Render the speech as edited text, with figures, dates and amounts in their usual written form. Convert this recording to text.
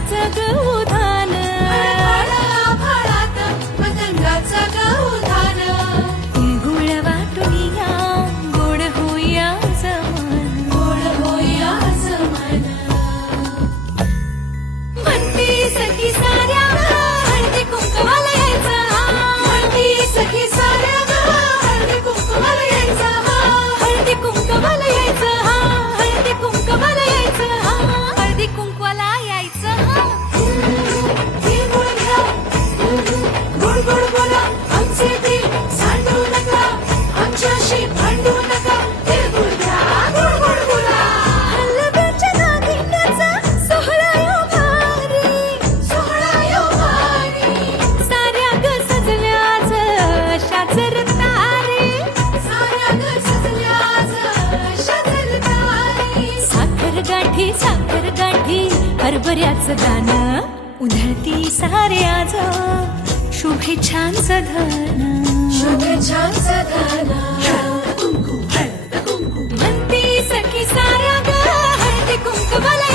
पतंगाचं गौधान, पतंगाचं गौधान. तिळगुळ वाटूया गोड होऊया जमान, गोड होया जमान. म्हणती सखी साऱ्या हळदी कुंकवाला यायचं, म्हणती सखी साऱ्या हळदी कुंकवाला यायचं. हळदी कुंकवाला यायचं, हळदी कुंकवाला यायचं, हळदी कुंकवाला यायचं. तिळगुळ घ्या, गोड गोड बोला, आमचे दिल सांडू नका, आमच्याशी भांडू नका. तिळगुळ घ्या, गोड गोड बोला. हलव्याच्या नागिण्याचा सोहळा यो भारी, सोहळा यो भारी. साऱ्या ग सजल्याच अशाच रतारे, साऱ्या ग सजल्याच अशाच तारी. साखर गाठी हरभऱ्याचं दाणं, उधळती साऱ्याच शुभेच्छांचं धन. शुभेच्छांचं धन. म्हणती सखी साऱ्या ग हळदी कुंकवाला